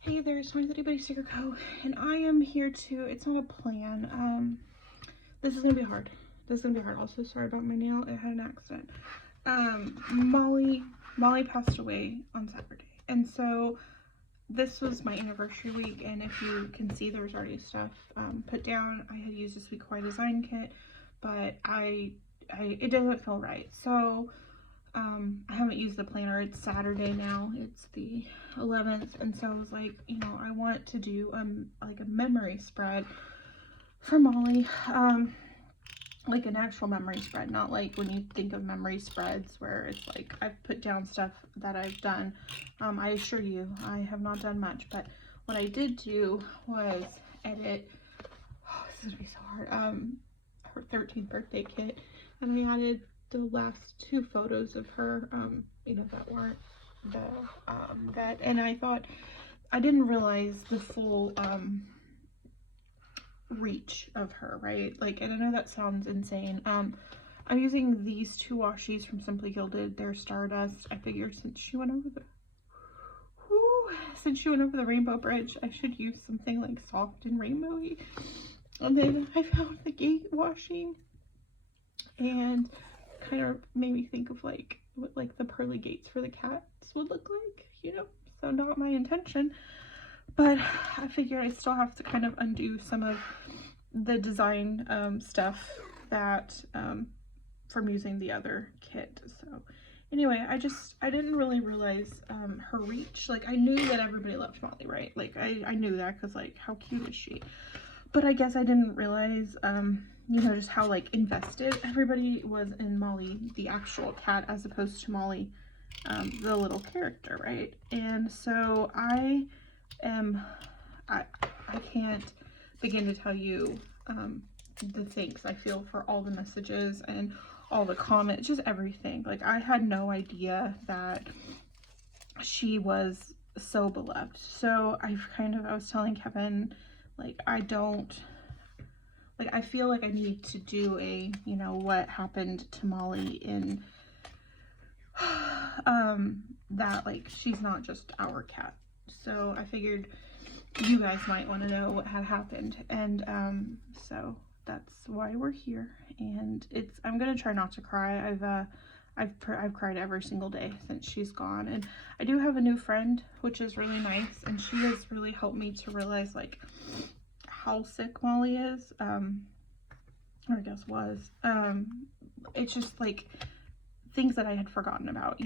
Hey there, it's 23 Buddy Sticker Co. And I am here to, it's not a plan. This is gonna be hard. This is gonna be hard. Also, sorry about my nail, it had an accident. Molly passed away on Saturday. And so this was my anniversary week, and if you can see, there's already stuff put down. I had used this Week Y design kit, but it doesn't feel right. So I haven't used the planner. It's Saturday now. It's the 11th, and so I was like, I want to do like a memory spread for Molly. Like an actual memory spread, not like when you think of memory spreads where it's like I've put down stuff that I've done. I assure you, I have not done much, but what I did do was edit, this is gonna be so hard, her 13th birthday kit, and I added the last two photos of her, that weren't that, and I thought, I didn't realize the full, reach of her, right? Like, and I know that sounds insane. I'm using these two washies from Simply Gilded. They're Stardust. I figured since she went over the rainbow bridge, I should use something like soft and rainbowy. And then I found the gate washing, and kind of made me think of like what like the pearly gates for the cats would look like, so not my intention, but I figure I still have to kind of undo some of the design stuff that from using the other kit. So anyway, I didn't really realize her reach. Like, I knew that everybody loved Molly, right? Like, I knew that because, like, how cute is she? But I guess I didn't realize just how like invested everybody was in Molly the actual cat, as opposed to Molly the little character, right? And so I can't begin to tell you the thanks I feel for all the messages and all the comments, just everything. Like, I had no idea that she was so beloved. So I was telling Kevin, like, I feel like I need to do a, what happened to Molly in that, like, she's not just our cat. So I figured you guys might want to know what had happened, and so that's why we're here. And I'm gonna try not to cry. I've cried every single day since she's gone, and I do have a new friend, which is really nice, and she has really helped me to realize like how sick Molly is, or I guess was. It's just like things that I had forgotten about,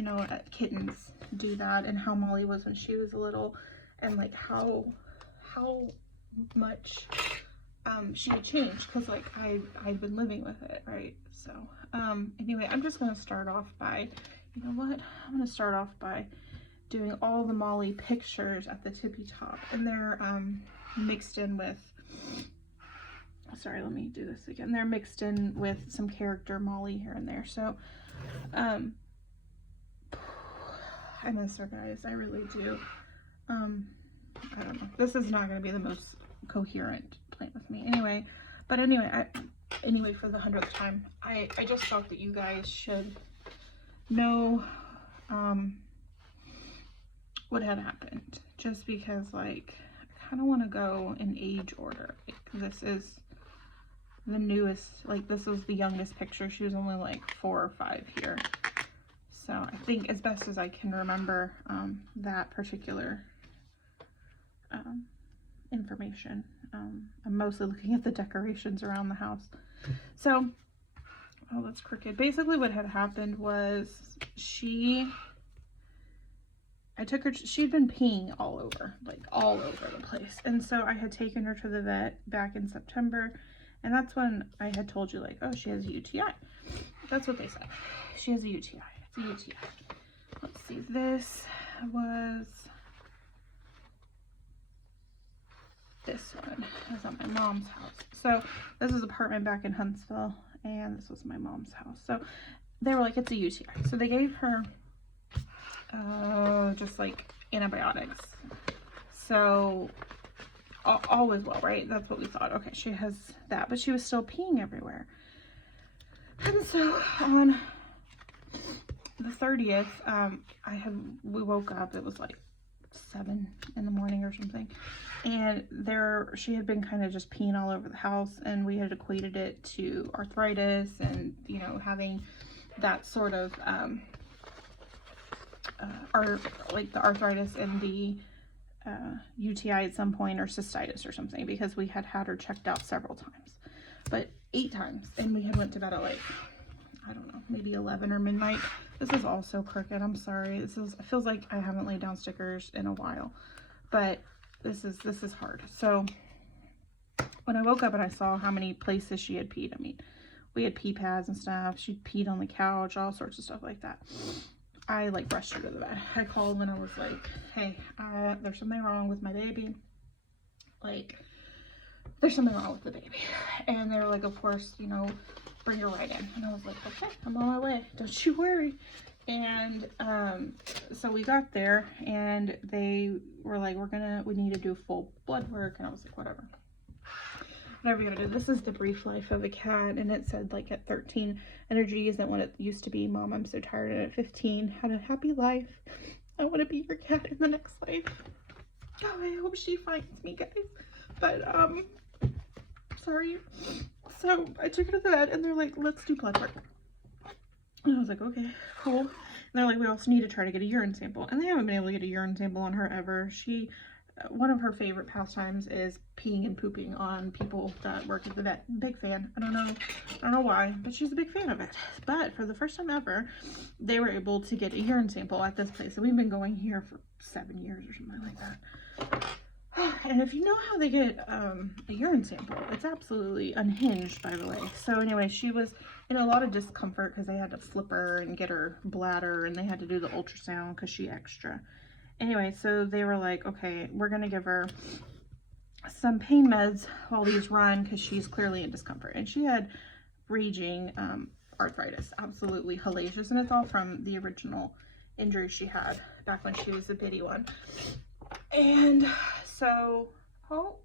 kittens do that, and how Molly was when she was little, and like how much she had changed, because like I've been living with it, right? So anyway, I'm just gonna start off by, I'm gonna start off by doing all the Molly pictures at the tippy top, and they're mixed in with, sorry, let me do this again, they're mixed in with some character Molly here and there. So I miss her, guys, I really do. I don't know, this is not going to be the most coherent plan with me anyway, but anyway, for the 100th time, I just thought that you guys should know what had happened, just because, like, I kind of want to go in age order. Like, this is the newest, like, this was the youngest picture. She was only like 4 or 5 here. So I think, as best as I can remember, that particular information. I'm mostly looking at the decorations around the house. So, oh, that's crooked. Basically what had happened was she'd been peeing all over the place. And so I had taken her to the vet back in September, and that's when I had told you, like, oh, she has a UTI. That's what they said. She has a UTI. It's a UTI. Let's see. This one was at my mom's house. So this is an apartment back in Huntsville, and this was my mom's house. So they were like, it's a UTI. So they gave her just like antibiotics. So all was well, right? That's what we thought. Okay, she has that, but she was still peeing everywhere. And so on the 30th, we woke up. It was like 7 in the morning or something. And she had been kind of just peeing all over the house, and we had equated it to arthritis and, you know, having that sort of, like the arthritis and the UTI at some point, or cystitis or something, because we had her checked out several times, but 8 times, and we had went to bed at like, I don't know, maybe 11 or midnight. This is all so crooked. I'm sorry. It feels like I haven't laid down stickers in a while, but this is hard. So when I woke up and I saw how many places she had peed, I mean, we had pee pads and stuff. She peed on the couch, all sorts of stuff like that. I like rushed her to the bed. I called and I was like, hey, there's something wrong with my baby. Like, there's something wrong with the baby. And they were like, of course, you know, bring her right in. And I was like, okay, I'm on my way. Don't you worry. And so we got there, and they were like, we need to do full blood work. And I was like, whatever you gotta do. This is the brief life of a cat, and it said like at 13, energy isn't what it used to be. Mom, I'm so tired. And at 15, had a happy life. I want to be your cat in the next life. Oh, I hope she finds me, guys. But sorry. So I took her to the bed, and they're like, let's do blood work. And I was like, okay, cool. And they're like, we also need to try to get a urine sample. And they haven't been able to get a urine sample on her ever. One of her favorite pastimes is peeing and pooping on people that work at the vet. Big fan. I don't know why, but she's a big fan of it. But for the first time ever, they were able to get a urine sample at this place. And we've been going here for 7 years or something like that. And if you know how they get a urine sample, it's absolutely unhinged, by the way. So anyway, she was in a lot of discomfort because they had to flip her and get her bladder, and they had to do the ultrasound because she extra. Anyway, so they were like, okay, we're going to give her some pain meds while these run, because she's clearly in discomfort. And she had raging arthritis, absolutely hellacious, and it's all from the original injury she had back when she was a bitty one. And so, oh,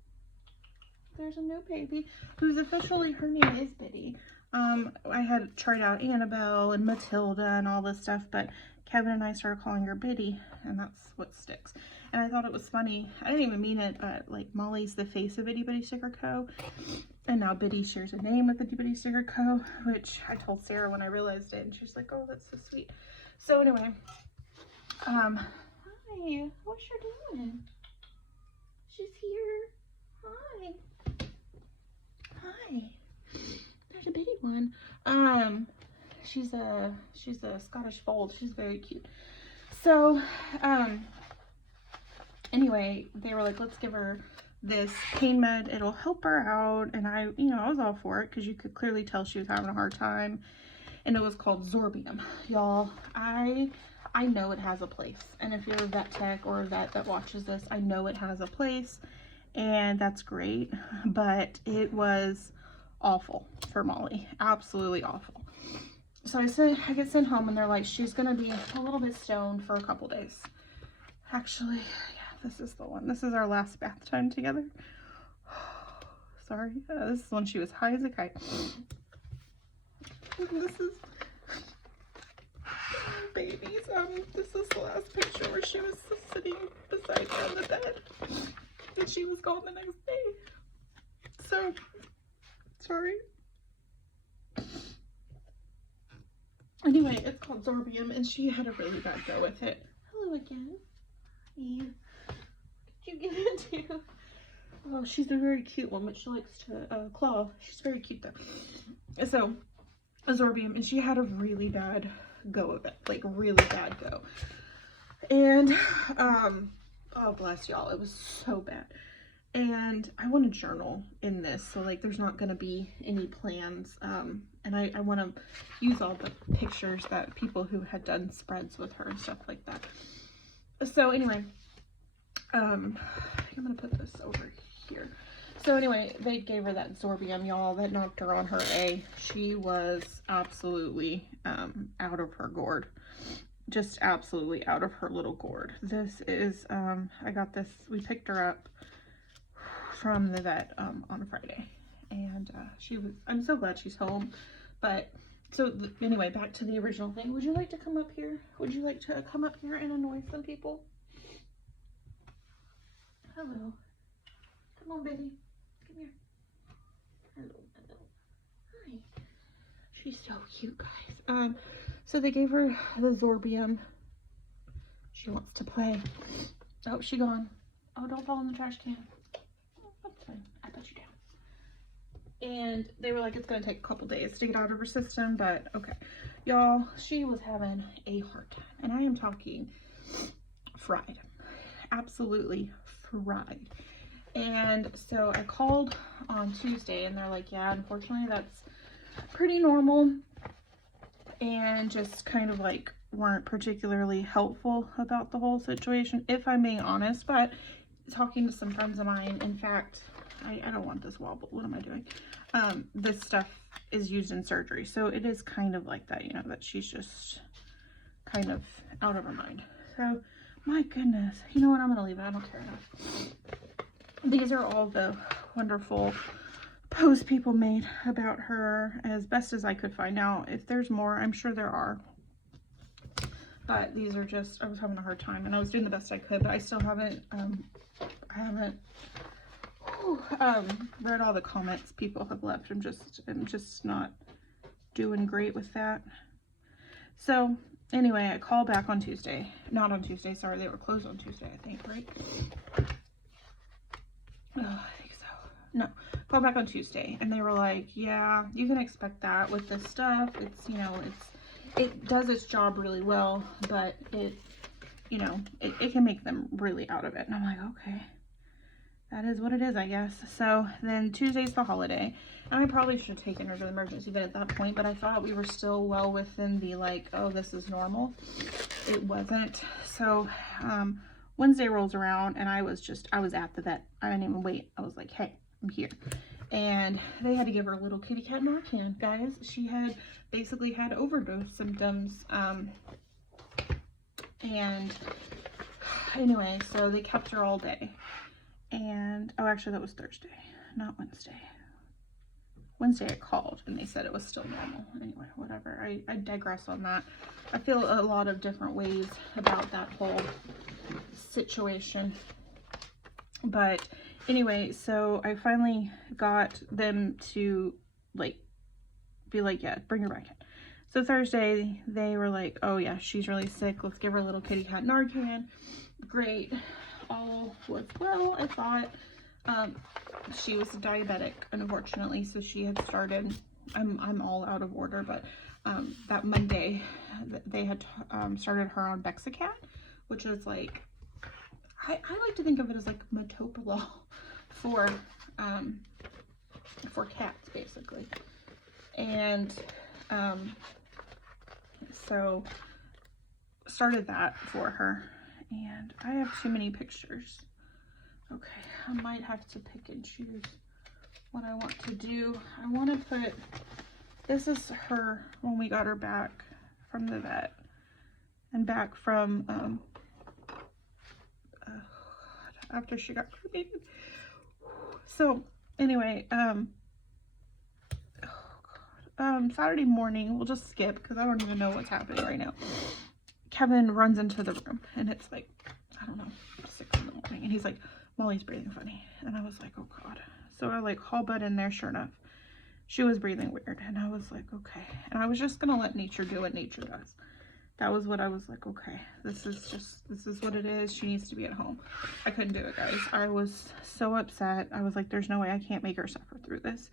there's a new baby who's officially, her name is Biddy. I had tried out Annabelle and Matilda and all this stuff, but Kevin and I started calling her Biddy, and that's what sticks. And I thought it was funny. I didn't even mean it, but like, Molly's the face of Itty Bitty Sticker Co. And now Biddy shares a name with Itty Bitty Sticker Co., which I told Sarah when I realized it, and she's like, oh, that's so sweet. So anyway, hi, what's she doing? She's here. Hi. Hi. There's a bitty one. She's a Scottish fold. She's very cute. So, anyway, they were like, let's give her this pain med. It'll help her out. And I was all for it, because you could clearly tell she was having a hard time. And it was called Zorbium. Y'all, I know it has a place. And if you're a vet tech or a vet that watches this, I know it has a place. And that's great. But it was awful for Molly. Absolutely awful. So I get sent home, and they're like, she's going to be a little bit stoned for a couple days. Actually, yeah, this is the one. This is our last bath time together. Sorry. This is when she was high as a kite. This is babies. This is the last picture where she was sitting beside me on the bed, and she was gone the next day. So, sorry. Anyway, it's called Zorbium, and she had a really bad go with it. Hello again. Hey. What did you get into? Oh, she's a very cute one, but she likes to claw. She's very cute though. So, Zorbium, and she had a really bad go of it, like really bad go. And oh bless y'all, it was so bad. And I want to journal in this, so like there's not going to be any plans, and I want to use all the pictures that people who had done spreads with her and stuff like that. So anyway, I'm going to put this over here. So anyway, they gave her that Zorbium, y'all. That knocked her on her A. She was absolutely out of her gourd. Just absolutely out of her little gourd. This is, I got this, we picked her up from the vet on Friday. And I'm so glad she's home. But, so anyway, back to the original thing. Would you like to come up here? Would you like to come up here and annoy some people? Hello. Come on, baby. Come here. Hello, hello. Hi. She's so cute, guys. So they gave her the Zorbium. She wants to play. Oh, she gone. Oh, don't fall in the trash can. Oh, that's fine. I put you down. And they were like, it's gonna take a couple days to get out of her system, but okay. Y'all, she was having a hard time. And I am talking fried. Absolutely fried. And so I called on Tuesday and they're like, yeah, unfortunately that's pretty normal, and just kind of like weren't particularly helpful about the whole situation, if I'm being honest. But talking to some friends of mine, in fact, I don't want this wobble, what am I doing? This stuff is used in surgery, so it is kind of like that, you know, that she's just kind of out of her mind. So my goodness, you know what, I'm gonna leave it, I don't care enough. These are all the wonderful posts people made about her, as best as I could find out. If there's more, I'm sure there are, but these are just, I was having a hard time and I was doing the best I could, but I still haven't read all the comments people have left. I'm just not doing great with that. So anyway, I called back on Tuesday, not on Tuesday, sorry, they were closed on Tuesday, I think, right? Oh, I think so. No, called back on Tuesday and they were like, yeah, you can expect that with this stuff. It's, you know, it does its job really well, but it, you know, it can make them really out of it. And I'm like, okay, that is what it is, I guess. So then Tuesday's the holiday, and I probably should have taken her to the emergency vet at that point, but I thought we were still well within the like, oh, this is normal. It wasn't. So Wednesday rolls around and I was at the vet. I didn't even wait. I was like, hey, I'm here. And they had to give her a little kitty cat Narcan, guys. She had basically had overdose symptoms. And anyway, so they kept her all day. And, oh, actually that was Thursday, not Wednesday. Wednesday I called and they said it was still normal. Anyway, whatever. I digress on that. I feel a lot of different ways about that whole situation. But anyway, so I finally got them to like be like, yeah, bring her back in. So Thursday they were like, oh yeah, she's really sick, let's give her a little kitty cat Narcan. Great, all was well. I thought she was diabetic, unfortunately, so she had started, I'm all out of order, but that Monday they had started her on Bexacat, which is like, I like to think of it as like metoprolol for cats, basically. And so started that for her, and I have too many pictures. Okay, I might have to pick and choose what I want to do. I want to put, this is her when we got her back from the vet and back from after she got cremated. So anyway, Saturday morning, we'll just skip because I don't even know what's happening right now. Kevin runs into the room and it's like, I don't know, 6 in the morning, and he's like, Molly's breathing funny. And I was like, oh God. So I like haul butt in there, sure enough, she was breathing weird. And I was like, okay. And I was just gonna let nature do what nature does. That was what I was like, okay, this is what it is. She needs to be at home. I couldn't do it, guys. I was so upset. I was like, there's no way, I can't make her suffer through this.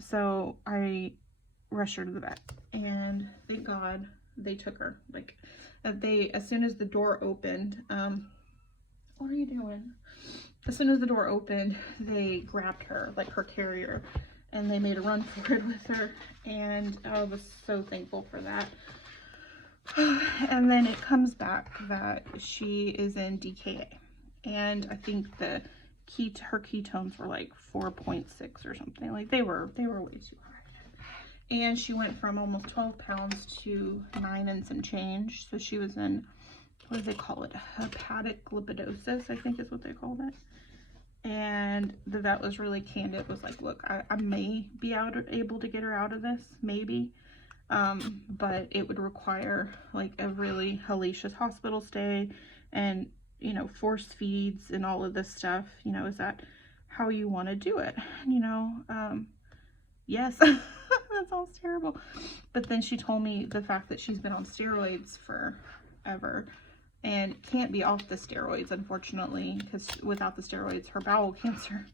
So I rushed her to the vet, and thank God they took her. Like, as soon as the door opened, what are you doing? As soon as the door opened, they grabbed her, like her carrier, and they made a run for it with her, and I was so thankful for that. And then it comes back that she is in DKA, and I think her ketones were like 4.6 or something. Like they were way too high. And she went from almost 12 pounds to 9 and some change. So she was in, what do they call it? Hepatic lipidosis, I think is what they called it. And the vet was really candid, was like, look, I may be able to get her out of this, maybe. But it would require like a really hellacious hospital stay, and you know, force feeds and all of this stuff, you know, is that how you want to do it? You know, yes, that sounds terrible. But then she told me the fact that she's been on steroids forever and can't be off the steroids, unfortunately, because without the steroids, her bowel cancer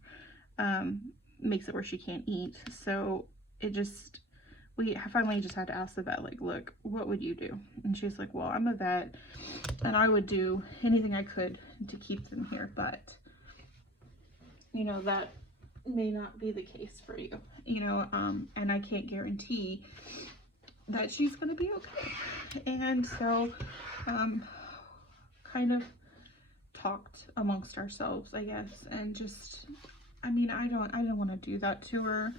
makes it where she can't eat. So it just, we finally just had to ask the vet, like, look, what would you do? And she's like, well, I'm a vet and I would do anything I could to keep them here, but you know, that may not be the case for you, you know, and I can't guarantee that she's going to be okay. And so, kind of talked amongst ourselves, I guess, and just, I mean, I didn't want to do that to her.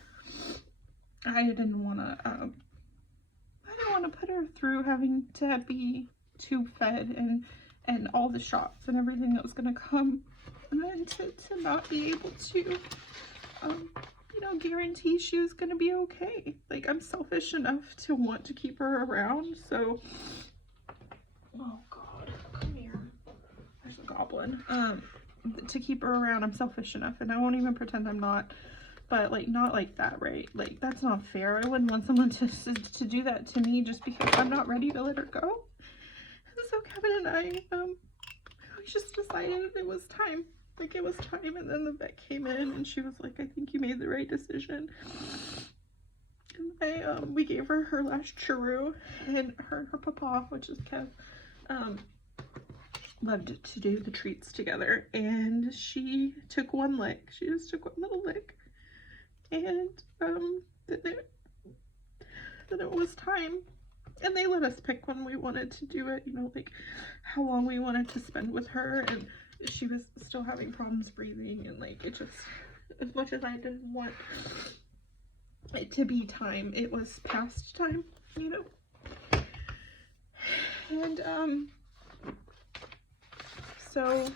I didn't want to put her through having to be tube fed and all the shots and everything that was going to come, and then to not be able to, you know, guarantee she was going to be okay. Like, I'm selfish enough to want to keep her around, so, oh God, come here. There's a goblin. To keep her around, I'm selfish enough, and I won't even pretend I'm not. But, like, not like that, right? Like, that's not fair. I wouldn't want someone to do that to me just because I'm not ready to let her go. And so Kevin and I, we just decided it was time. Like, it was time. And then the vet came in and she was like, I think you made the right decision. And we gave her her last churro, and her and her papa, which is Kev, loved to do the treats together. And she took one lick. She just took one little lick. And then it was time, and they let us pick when we wanted to do it, you know, like how long we wanted to spend with her. And she was still having problems breathing, and like, it just, as much as I didn't want it to be time, it was past time, you know. And so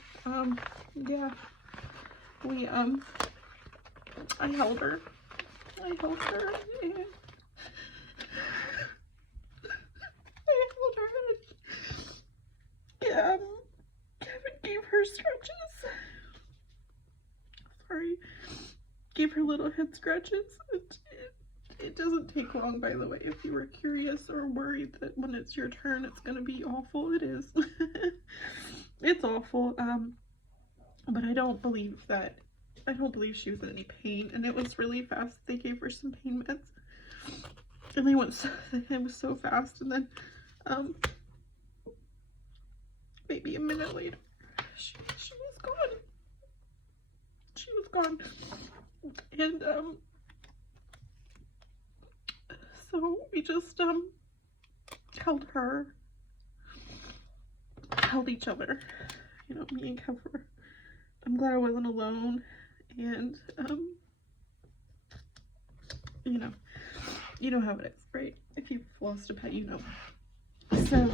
yeah, we I held her and I held her and Kevin gave her stretches. Sorry, gave her little head scratches. It doesn't take long, by the way, if you were curious or worried that when it's your turn it's gonna be awful. It is. It's awful. But I don't believe she was in any pain, and it was really fast. They gave her some pain meds, and it was so fast, and then maybe a minute later she was gone. She was gone. And so we just held each other, you know, me and Kev. I'm glad I wasn't alone. And you know how it is, right? If you've lost a pet, you know. So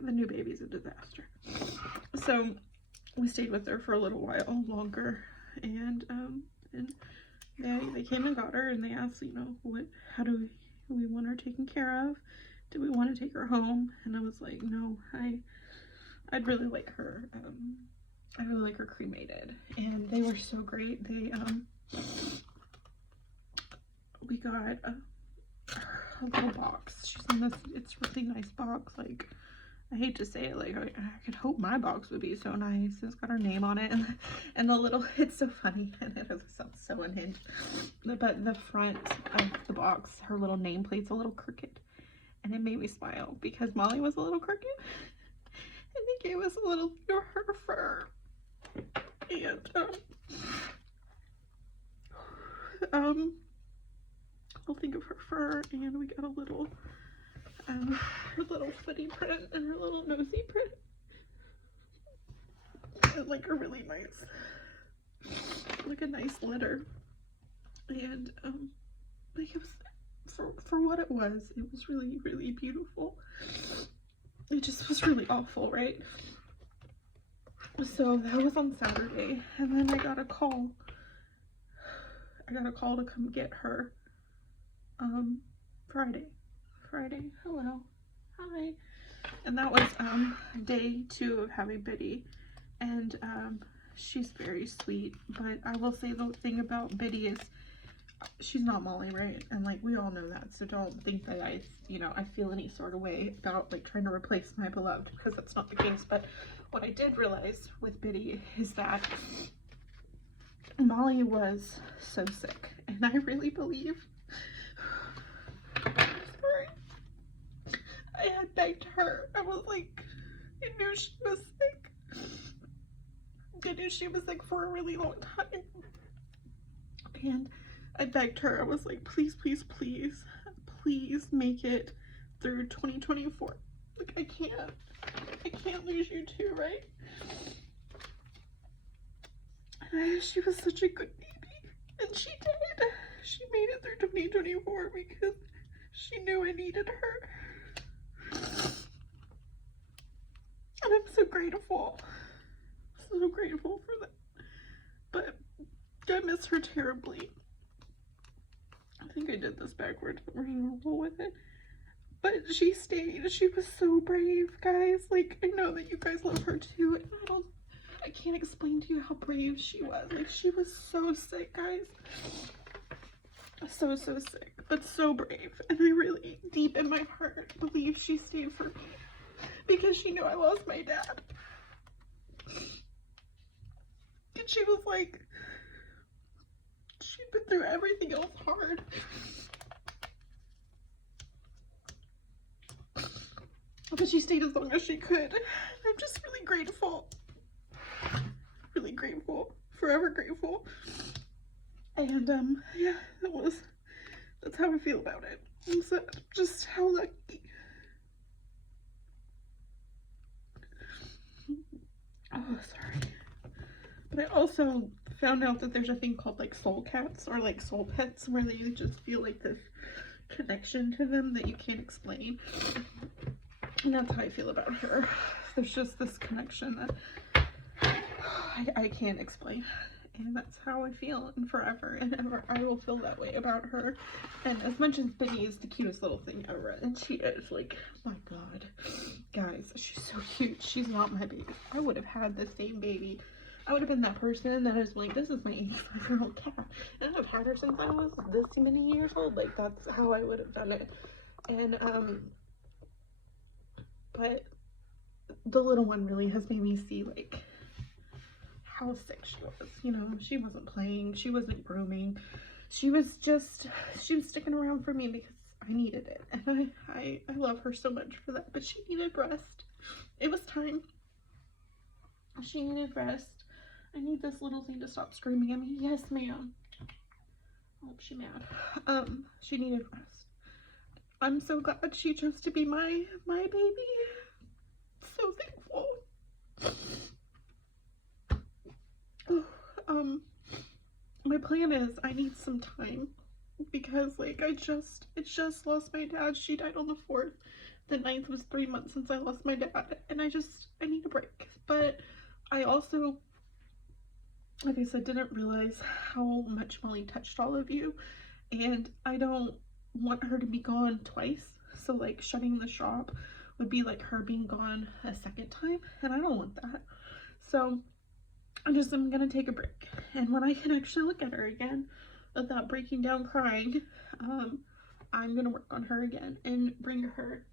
the new baby's a disaster. So we stayed with her for a little while longer, and they came and got her, and they asked, you know, how do we want her taken care of? Do we want to take her home? And I was like, no, I'd really like her. I really like her cremated. And they were so great. They we got a little box. She's in this, it's really nice box. Like, I hate to say it, like, I could hope my box would be so nice. It's got her name on it, and the little, it's so funny, and it sounds so unhinged, but the front of the box, her little nameplate's a little crooked, and it made me smile because Molly was a little crooked, and they gave us a little of her fur. And I'll think of her fur, and we got a little her little footy print and her little nosy print, and like a really nice, like a nice letter. And like, it was, for what it was really, really beautiful. It just was really awful, right? So that was on Saturday, and then I got a call to come get her Friday. Hello, hi. And that was day 2 of having Biddy. And she's very sweet, but I will say the thing about Biddy is she's not Molly, right? And like we all know that, so don't think that I feel any sort of way about like trying to replace my beloved, because that's not the case. But what I did realize with Biddy is that Molly was so sick, and I really believe, sorry, I had begged her. I was like, I knew she was sick. I knew she was sick for a really long time, and I begged her. I was like, please, please, please, please make it through 2024. Like, I can't lose you too, right? And she was such a good baby, and she did. She made it through 2024 because she knew I needed her. And I'm so grateful for that. But I miss her terribly. I think I did this backwards, but we're gonna roll with it. But she stayed. She was so brave, guys. Like, I know that you guys love her too, and I can't explain to you how brave she was. Like, she was so sick, guys. So sick, but so brave. And I really, deep in my heart, believe she stayed for me because she knew I lost my dad. And she was like, she'd been through everything else hard. But she stayed as long as she could. I'm just really grateful. Really grateful. Forever grateful. And yeah, that's how I feel about it. And so just how lucky. Oh, sorry. But I also found out that there's a thing called like soul cats or like soul pets, where they just feel like this connection to them that you can't explain. And that's how I feel about her. There's just this connection that I can't explain. And that's how I feel, and forever and ever I will feel that way about her. And as much as Biddy is the cutest little thing ever, and she is, like, my god, guys, she's so cute. She's not my baby. I would have had the same baby. I would have been that person that is like, this is my 85-year-old cat, and I've had her since I was this many years old. Like, that's how I would have done it. And but the little one really has made me see, like, how sick she was. You know, she wasn't playing, she wasn't grooming, she was sticking around for me because I needed it. And I love her so much for that. But she needed rest. It was time. She needed rest. I need this little thing to stop screaming at me. Yes, ma'am. Oh, she's mad. She needed rest. I'm so glad she chose to be my baby. So thankful. My plan is I need some time because, like, I just lost my dad. She died on the 4th. The 9th was 3 months since I lost my dad, and I need a break. But I also, like I said, didn't realize how much Molly touched all of you, and I don't want her to be gone twice. So, like, shutting the shop would be like her being gone a second time, and I don't want that. So I'm gonna take a break, and when I can actually look at her again without breaking down crying, I'm gonna work on her again and bring her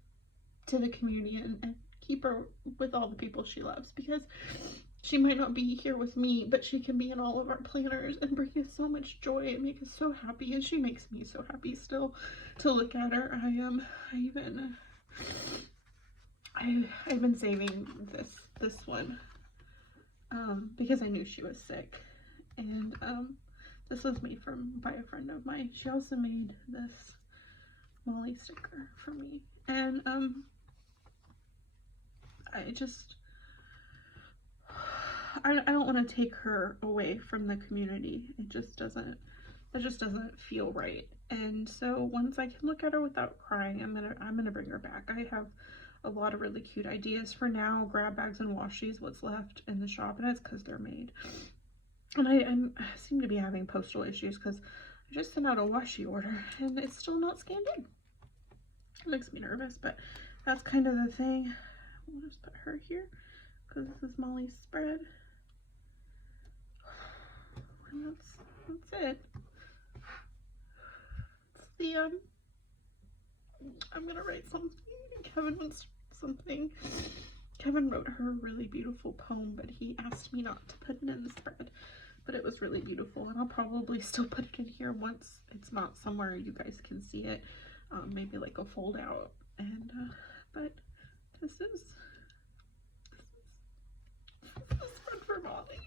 to the community and keep her with all the people she loves, because she might not be here with me, but she can be in all of our planners and bring us so much joy and make us so happy. And she makes me so happy still to look at her. I've been saving this one because I knew she was sick, and this was made by a friend of mine. She also made this Molly sticker for me, and I don't want to take her away from the community. It just doesn't feel right. And so once I can look at her without crying, I'm gonna bring her back. I have a lot of really cute ideas for now. Grab bags and washies, what's left in the shop, and it's because they're made. And I seem to be having postal issues because I just sent out a washi order and it's still not scanned in. It makes me nervous, but that's kind of the thing. we'll just put her here because this is Molly's spread. And that's it. It's the, I'm gonna write something. Kevin wants something. Kevin wrote her a really beautiful poem, but he asked me not to put it in the spread. But it was really beautiful, and I'll probably still put it in here once it's not somewhere you guys can see it. Maybe like a fold out. And but this is the spread for Molly.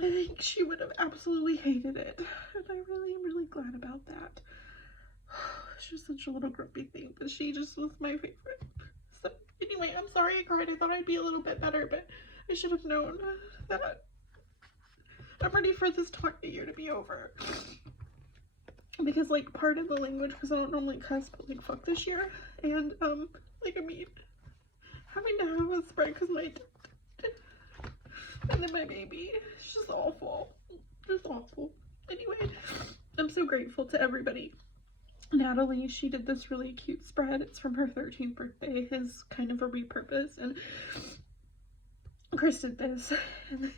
I think she would have absolutely hated it, and I really am really glad about that. She's such a little grumpy thing, but she just was my favorite. So anyway, I'm sorry I cried. I thought I'd be a little bit better, but I should have known that I'm ready for this target year to be over. Because like part of the language, because I don't normally cuss, but like fuck this year. And like I mean, having to have a spread because my and then my baby, it's just awful. Just awful. Anyway, I'm so grateful to everybody. Natalie, she did this really cute spread. It's from her 13th birthday. It's kind of a repurpose. And Chris did this. And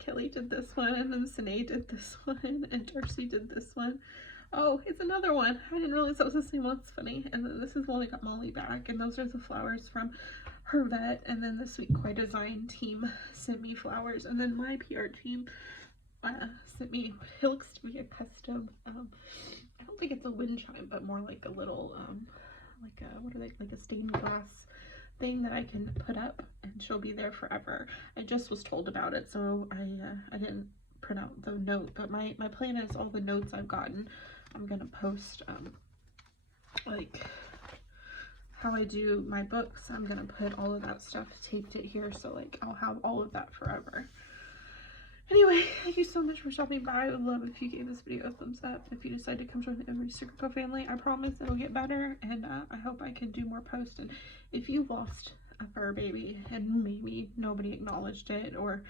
Kelly did this one. And then Sinead did this one. And Darcy did this one. Oh, it's another one. I didn't realize that was the same one. It's funny. And then this is when I got Molly back. And those are the flowers from her vet. And then the Sweet Koi Design team sent me flowers. And then my PR team sent me, it looks to be a custom, I don't think it's a wind chime, but more like a little, like a, what are they, like a stained glass thing that I can put up, and she'll be there forever. I just was told about it, so I didn't print out the note, but my plan is all the notes I've gotten, I'm gonna post, like how I do my books. I'm gonna put all of that stuff, taped it here, so like I'll have all of that forever. Anyway, thank you so much for stopping by. I would love if you gave this video a thumbs up. If you decide to come join the Every Secret Co family, I promise it'll get better, and I hope I can do more posts. And if you lost a fur baby and maybe nobody acknowledged it, or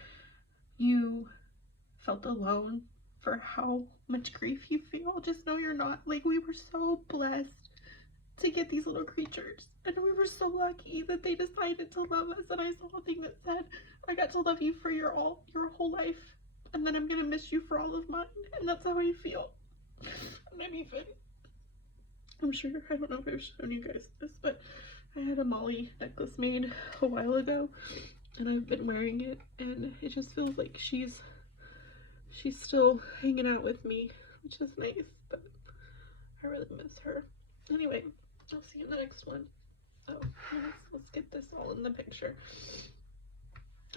you felt alone for how much grief you feel, just know you're not. Like, we were so blessed to get these little creatures, and we were so lucky that they decided to love us. And I saw a thing that said, I got to love you for your whole life, and then I'm gonna miss you for all of mine. And that's how I feel. I'm sure, I don't know if I've shown you guys this, but I had a Molly necklace made a while ago, and I've been wearing it, and it just feels like she's still hanging out with me, which is nice, but I really miss her. Anyway, I'll see you in the next one. Oh, let's get this all in the picture.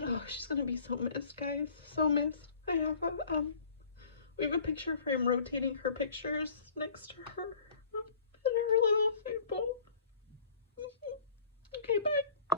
Oh, she's gonna be so missed, guys. So missed. I have a we have a picture frame rotating her pictures next to her.